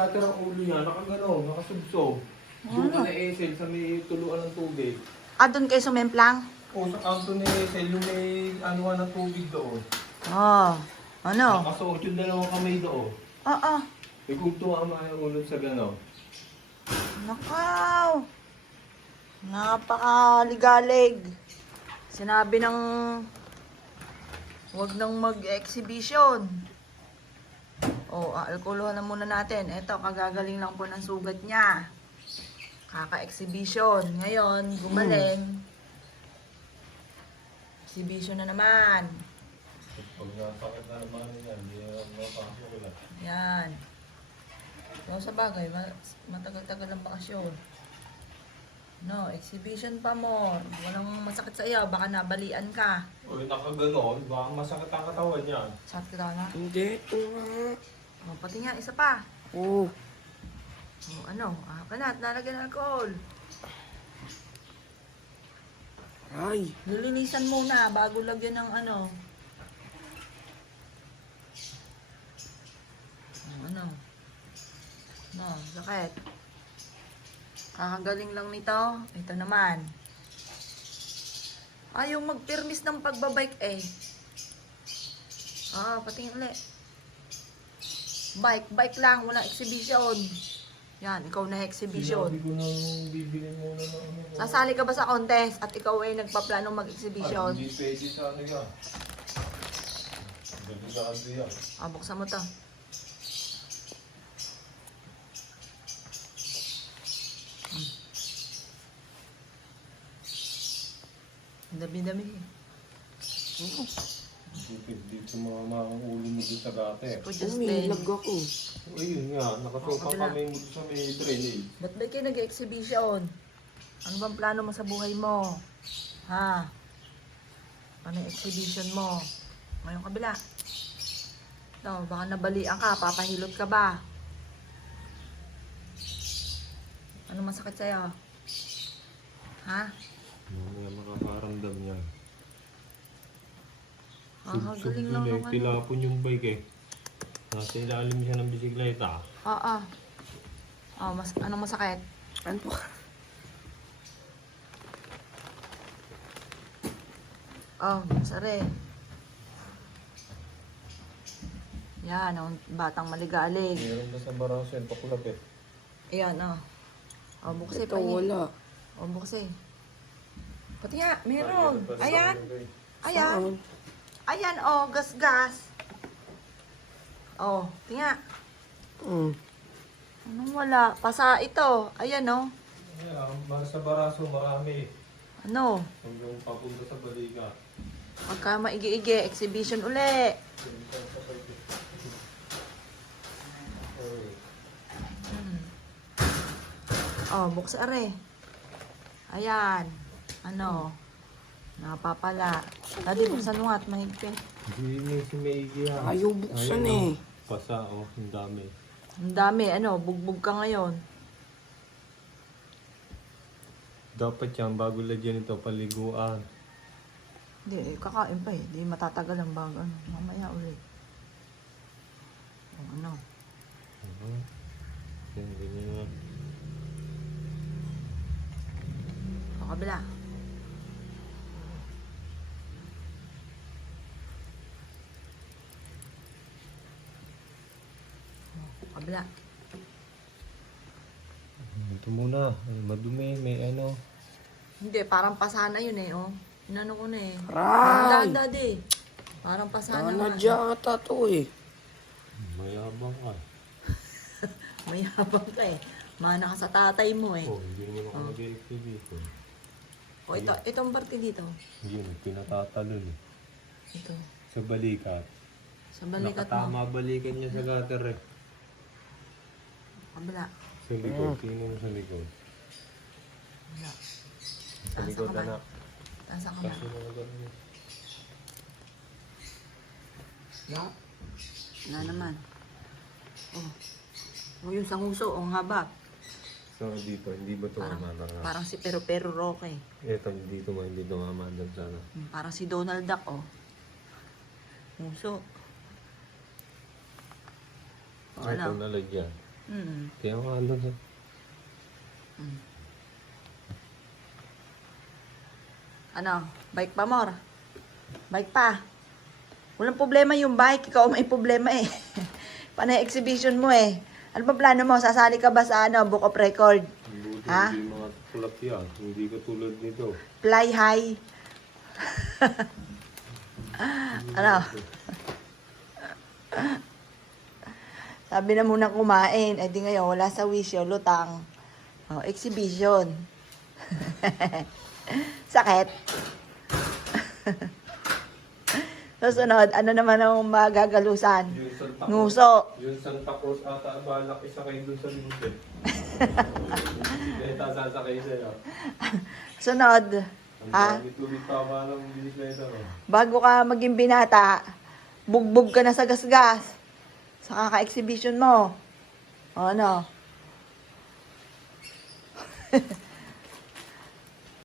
Cutter ang ulo niya, nakagano, nakasubsob. Doon Ano? na Esel sa may tuluan ng tubig. Doon kayo sumemplang? O sa kanto ni Esel, yung may anuan ng tubig doon. Ano? Nakasuot yung dalawang kamay doon. Oo. E kung tumama yung ulo sa gano'n. Nakaw. Napakaligalig. Sinabi ng huwag nang mag-exhibition. Alkuluhan na muna natin. Ito, kagagaling lang po ng sugat niya. Kaka-exhibition. Ngayon, gumaling. Exhibition na naman. Pag nasakit na naman yan, hindi na mapasok ko lang. Yan. So, sa bagay, matagal-tagal ang bakasyon. No, exhibition pa more. Walang masakit sa iyo, baka nabalian ka. Uy, nakagano, baka masakit ang katawan niya. Sakit ka na? Hindi, ito nga. Pati nga, isa pa. Oo. Kanat, nalagyan ng alcohol. Ay, Nilinisan muna bago lagyan ng ano. Sakit. Kakagaling lang nito. Ito naman. Ayaw magpermis ng pagbabike eh. Patingin ulit. Bike lang. Walang exhibition. Yan, ikaw na exhibition. Sinabi ko nang bibigyan mo na ng ano. Sasali ka ba sa contest at ikaw ay nagpaplanong Ay, mag-exhibition? hindi pwede sa ano yan. Delikado yan. Buksan mo to. Ang dami-dami. Dito mga ulo mo dun sa gate. For just umilag ako. Ayun nga, nakatupa kabila. kami mo sa may drainage. Ba't ba kayo nag-exhibition? Ano bang plano mo sa buhay mo? Ha? Paano yung exhibition mo? Ngayong kabila. Ito, baka nabalian ka, papahilot ka ba? Ano masakit sa'yo? Ha? Mamaya makakaramdam yan. Galing lang Yun eh, ng ano. tilapon yung bike eh. Nasa ilalim siya ng bisikleta. Anong masakit? Ano po? Sare. Yan, ang batang maligalig. Meron ba sa baraso yan, pakulapit? Ayan, bukse Ito pa yun. wala. Bukse. Pati nga, meron. Ayan. Saan? Ayan, gas-gas. Tinga. Anong wala? Pasa ito. Ayan, Yeah, sa baraso marami. Ano? Huwag yung papunta sa balikat. Pagka maigi-igi, exhibition uli. Bukse are. Ayan. Napapala. Dati, buksan mo nga at mahigpit. Hindi mo si Maigi yan. Ayaw buksan eh. Pasa, ang dami. Ang dami, bugbog ka ngayon. Dapat yan, bago lagyan ito, paliguan. Hindi, kakain pa eh. Hindi matatagal ang bago. Mamaya ulit. Yan, ganyan na. Kabila. Kabila. Ito muna, madumi, may ano. Hindi, parang pasana yun eh, Inano ko na eh. Aray! Daddy. Parang pasana nga. Nanadya ata to eh. Mayabang ka. Mayabang ka eh. Mana ka sa tatay mo eh. Hindi naman ako nag-exhibition. Itong parte dito. Yun, pinatatalon eh. Ito. Sa balikat. Sa balikat mo. Nakatama balikat niya sa gutter eh. Kabila. Sa likod, tingnan mo sa likod. Kabila. Sa likod na na. Taas ang kamay. Kasi na gano'n. Na naman. Yung sanguso, ang haba. So dito, hindi ba ito mamanda nga? Parang si Pero Roque. Ito, dito mo, hindi ito mamanda sana. Parang si Donald Duck, Muso. Ito nalagyan. Mm. Kaya nga doon sa... Ano? Bike pa, Mor? Bike pa? Walang problema yung bike. Ikaw may problema eh. Panay exhibition mo eh. Ano ba plano mo? Sasali ka ba sa ano, book of record? Buti Ha? hindi mga tulad yan. Hindi ka tulad nito. Fly high? Ano? Sabi na muna kumain. Eh di ngayon, wala sa wisyo, lutang. Oh, exhibition. Sakit. Susunod, ano naman ang magagalusan? Yung Santa Cruz. Nguso. Yung Santa Cruz ata, balak isakay doon sa lusin. Hindi tayo sasakay sa'yo. Sunod. Ang Ha? dami-tuloy tama ng bilis na ito. Bago ka maging binata, bugbog ka na sa gasgas. Sa kaka-exhibition mo. O ano?